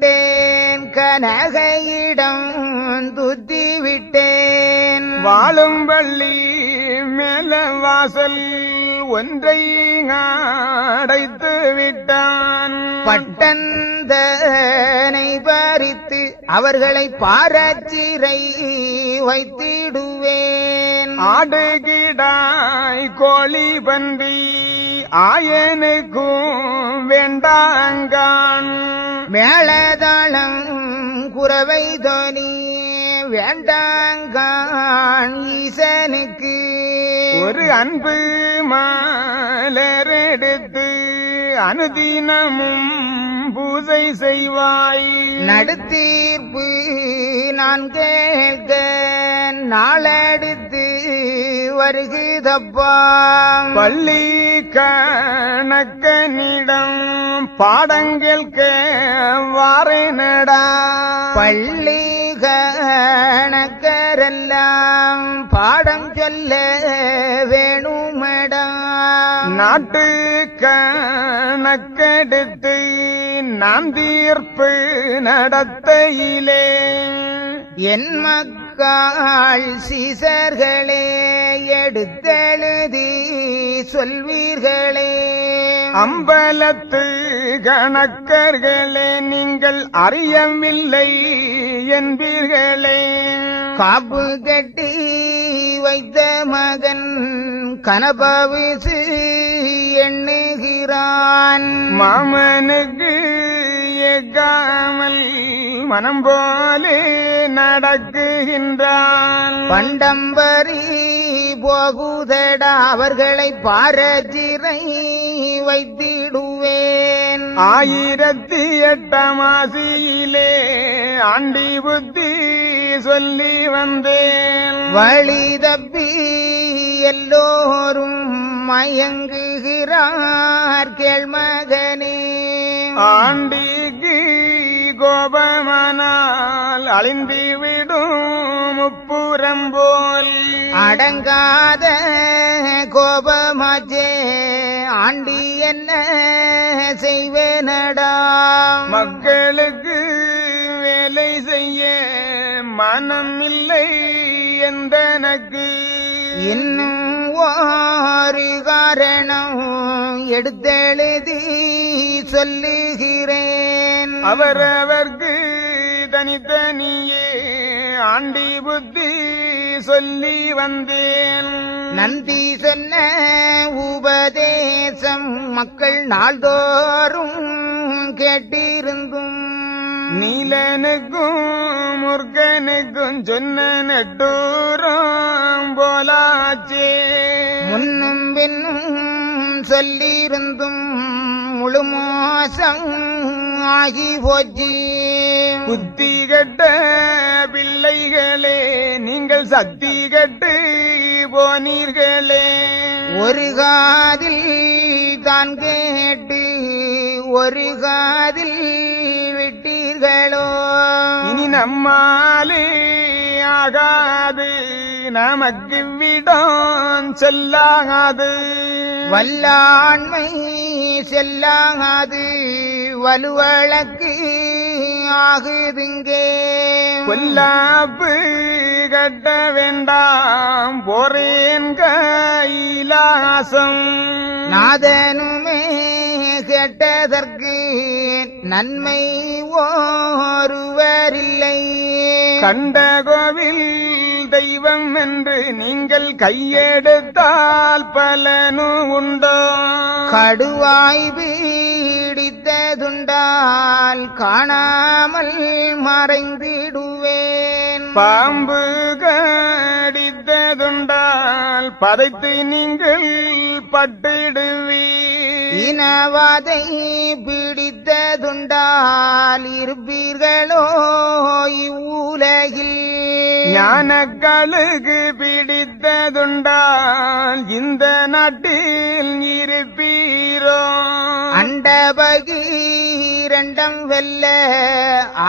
விட்டேன் கனகையிடம் துத்தி விட்டேன் வாழும் வள்ளி மேல வாசல் ஒன்றை அடைத்து விட்டான் பட்டந்தனை பறித்து அவர்களை பாரச்சிறை வைத்திடுவேன் ஆடுகிடாய் கோழி பன்றி ஆயனுக்கும் வேண்டாங்கான் மேளதாளம் குரவை தோனி வேண்டாங்கான் ஈசனுக்கு ஒரு அன்பு மலரெடுத்து அனுதினமும் பூஜை செய்வாய் நடுத்தீர்ப்பு நான் கேட்க நாளெடுத்து வருகுதப்பா பள்ளி கணக்கனிடம் பாடங்கள் வாரேனடா பள்ளி கணக்கரெல்லாம் பாடம் சொல்ல வேணுமடா நாட்டு கணக்கெடுத்து நாம் தீர்ப்பு நடத்தையிலே என் மக்கள் சீசர்களே எடுத்தெழுதி சொல்வீர்களே அம்பலத்து கணக்கர்களே நீங்கள் அறியவில்லை என்பீர்களே காப்பு கட்டி வைத்த மகன் கனபாவிசு எண்ணுகிறான் மாமனுக்கு ஏகாமல் மனம் போலே நடக்குகின்றான் பண்டம்பரி போகுதடா அவர்களை பாரச்சிறை வைத்திடுவேன் 1008 ஆசியிலே ஆண்டி புத்தி சொல்லி வந்தேன் வழி தப்பி எல்லோரும் மயங்குகிறார் கேள்மகனே ஆண்டிக்கு கோபமானால் அழிந்துவிடும் முப்புறம் போல் அடங்காத கோபமாச்சே ஆண்டி என்ன செய்வேனடா மக்களுக்கு வேலை செய்ய மனம் இல்லை எந்தனக்கு இன்னும் ஒரு காரணம் எடுத்தெழுதி சொல்லுகிறேன் அவரவர்க்கு தனித்தனியே ஆண்டி புத்தி சொல்லி வந்தேன் நந்தி சொன்ன உபதேசம் மக்கள் நாள்தோறும் கேட்டிருந்தும் நீலனுக்கும் முருகனுக்கும் சொன்ன நெட்டூரம் போலாச்சே முன்னும் பின்னும் சொல்லியிருந்தும் முழு மோசம் ஆகி போச்சு புத்தி கட்ட பிள்ளைகளே நீங்கள் சக்தி கட்டு போனீர்களே ஒரு காதில் தான் கேட்டு ஒரு காதில் விட்டீர்களோ இனி நம்மாலே ஆகாது நமக்கு விடம் செல்லாகாது வல்லாண்மை செல்லாகாது வலுவழக்கு ஆகுதுங்கே கொல்லாப்பு கட்ட வேண்டாம் போரேன் கைலாசம் நாதனுமே கேட்டதற்கு நன்மை ஒருவரில்லை கண்ட கோவில் தெய்வம் என்று நீங்கள் கையெடுத்தால் பலனு உண்டோ கடுவாய் பீடித்ததுண்டால் காணாமல் மறைந்திடுவேன் பாம்பு கடித்ததுண்டால் பதைத்து நீங்கள் பட்டிடுவீர் இனவாதை பிடித்ததுண்டால் இருப்பீர்களோ இவ்வுலகில் ஞானக்கழுகு பிடித்ததுண்டால் இந்த நாட்டில் இருப்பீரோ அண்டபகீரண்டம் வெல்ல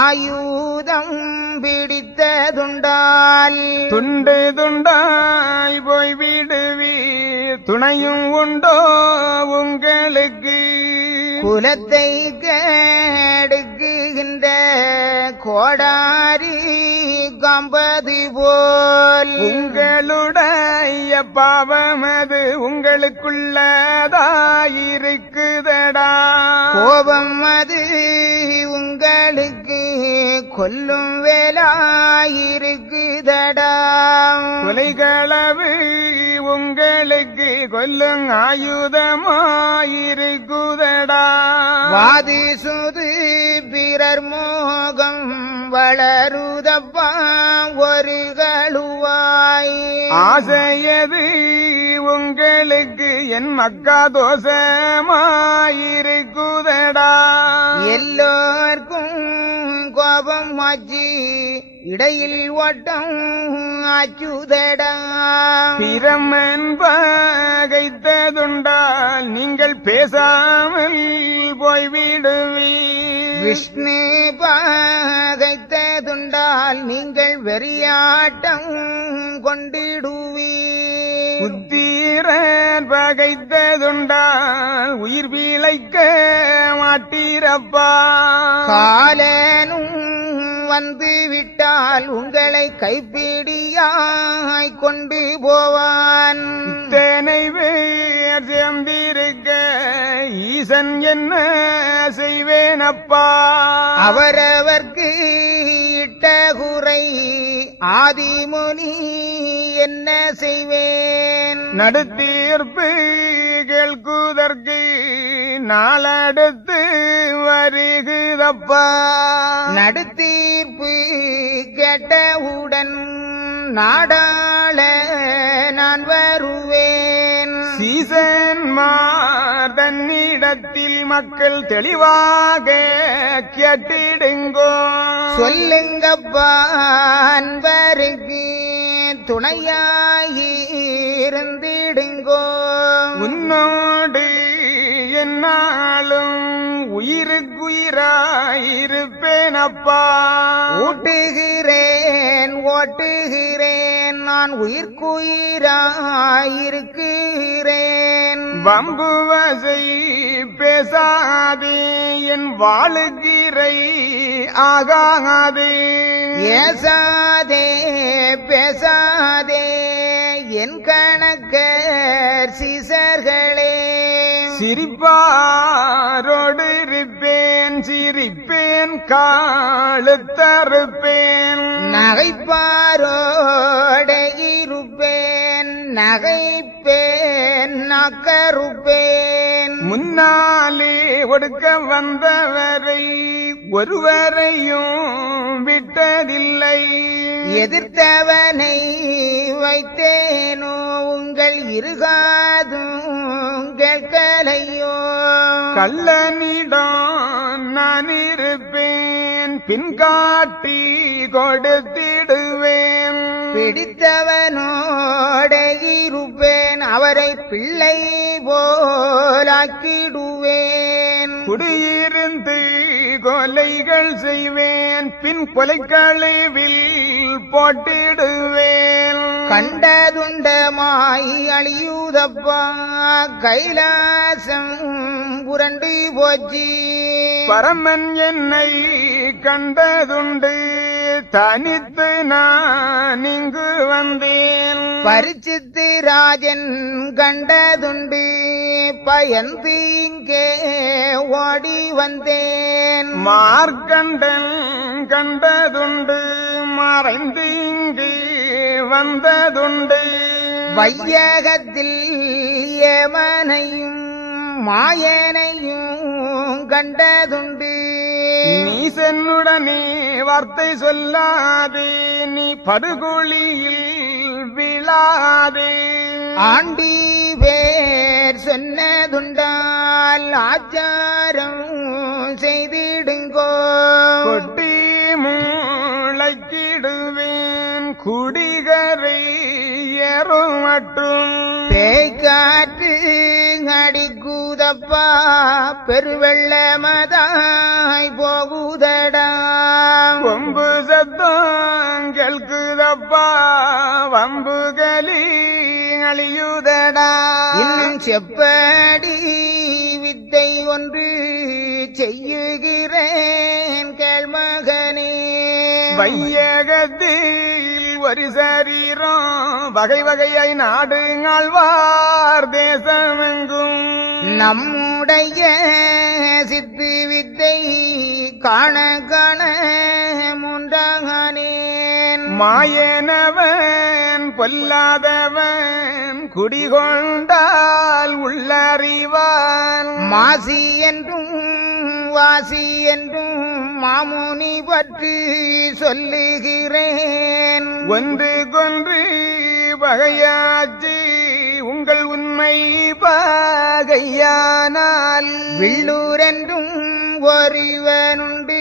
ஆயுதம் பிடித்ததுண்டால் துண்டு துண்டாய் போய் விடுவீர் துணையும் உண்டோ உங்களுக்கு குலத்தை கெடுக்குகின்ற கோடாரி கம்பது போல் உங்களுடைய பாவமது உங்களுக்குள்ளதாயிருக்குதடா. கோபம் அது உங்களுக்கு கொல்லும் வேலாயிருக்குதடா. கொலைகளவு உங்களுக்கு கொல்லும் ஆயுதமாயிருக்குதடா. வாது சுது பிறர் மோகம் வளருதப்பா ஒரு கழுவாய். ஆசையது உங்களுக்கு என் மக்கா தோஷமாயிருக்குதடா. எல்லோர்க்கும் கோபம் ஆச்சு இடையில் ஓட்டம் ஆச்சுதடா. பிரமன் பகைத்ததுண்டால் நீங்கள் பேசாமல் போய்விடுவீர். விஷ்ணு பகைத்ததுண்டால் நீங்கள் வெறியாட்டம் கொண்டிடுவீர். புத்திரன் பகைத்ததுண்டால் உயிர் பிழைக்க மாட்டீரப்பா. காலனும் வந்து விட்டால் உங்களை கைப்பிடியாய் கொண்டு போவான். இத்தனை பேர் சேர்ந்திருக்க ஈசன் என்ன செய்வேனப்பா. அவரவர்க்கு இட்ட குறை ஆதிமுனி என்ன செய்வேன். நடுத்தீர்ப்பு கேட்குதற்கு நாளடுத்து வருகுதப்பா. நடுத்தீர்ப்பு கேட்டவுடன் நாடாள நான் வருவேன். சீசன்மார் தன்னிடத்தில் மக்கள் தெளிவாக கேட்டிடுங்கோ. சொல்லுங்கப்பா அன்பருக்கு துணையாயிருந்திடுங்கோ. உன்னோடு என்னாலும் உயிருக்குயிராயிருப்பேனப்பா. ஊட்டுகிறேன் ஓட்டுகிறேன் நான் உயிர்க்குயிராயிருக்கிறேன். வம்புவசை பேசாதே என் வாழுகிறை ஆகாதே. ஏசாதே பேசாதே என் கணக்கர் சீசர்களே. சிரிப்பாரோடு இருப்பேன் சிரிப்பேன் காலுத்தறுப்பேன். நகைப்பாரோட இருப்பேன் நகைப்பேன் நக்கறுப்பேன். முன்னாலே ஒடுக்க வந்தவரை ஒருவரையும் விட்டதில்லை. எதிர்த்தவனை வைத்தேனோ உங்கள் இருகாதும் கேட்கலையோ. கள்ளனிடம் நான் இருப்பேன் பின்காட்டி கொடுத்திடுவேன். பிடித்தவனோட இருப்பேன் அவரை பிள்ளை போலாக்கிடுவேன். குடியிருந்து கொலைகள் செய்வேன் பின் கொலைக்கழிவில் போட்டிடுவேன். கண்டதுண்டமாய் அழியுதப்பா கைலாசம் புரண்டு போச்சு. பரமன் என்னை கண்டதுண்டு தனித்து நான் இங்கு வந்தேன். பரிசித்து ராஜன் கண்டதுண்டு பயந்து இங்கே ஓடி வந்தேன். மார்க்கண்டன் கண்டதுண்டு மறைந்து இங்கு வந்ததுண்டு. வையகத்தில் யமனையும் மாயனையும் கண்டதுண்டு. நீ சென்னுடனே வார்த்தை சொல்லாதே நீ படுகொலியில் விழாதே. ஆண்டி பேர் சொன்னதுண்டால் ஆச்சாரம் செய்திடுங்கோ. கொட்டி முளைக்கிடுவேன் குடிகரை ஏறும் மட்டும். பேய்காற்று அடிக்குதப்பா பெருவெள்ளமதாய் போகுதடா. கொம்பு சத்தம் கேட்குதப்பா வம்புகளி அழியுதடா. இன்னும் செப்படி வித்தை ஒன்று செய்யுகிறேன் கேள்மகனே. வையகத்தில் ஒரு சரீரம் வகை வகையாய் நாடு ஆழ்வார் தேசமெங்கும் நம்முடைய சித்து வித்தை காண காண முண்டானேன் மாயனவன் பொல்லாதவன் குடிகொண்டால் உள்ளறிவான் மாசி என்றும் வாசி என்றும் மாமுனி பற்றி சொல்லுகிறேன் ஒன்று கொன்று பகையாச்சு உங்கள் உண்மை பகையானால் வில்லூரென்றும் ஒருவனுண்டு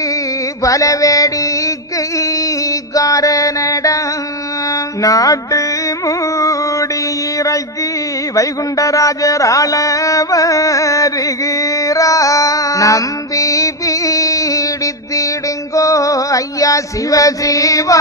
பல வேடிக்கை காரணடம் நாட்டு மூடி இறக்கி வைகுண்டராஜர் ஆள வருகிறார் நம்பி பீடித்திடுங்கோ ஐயா சிவசிவா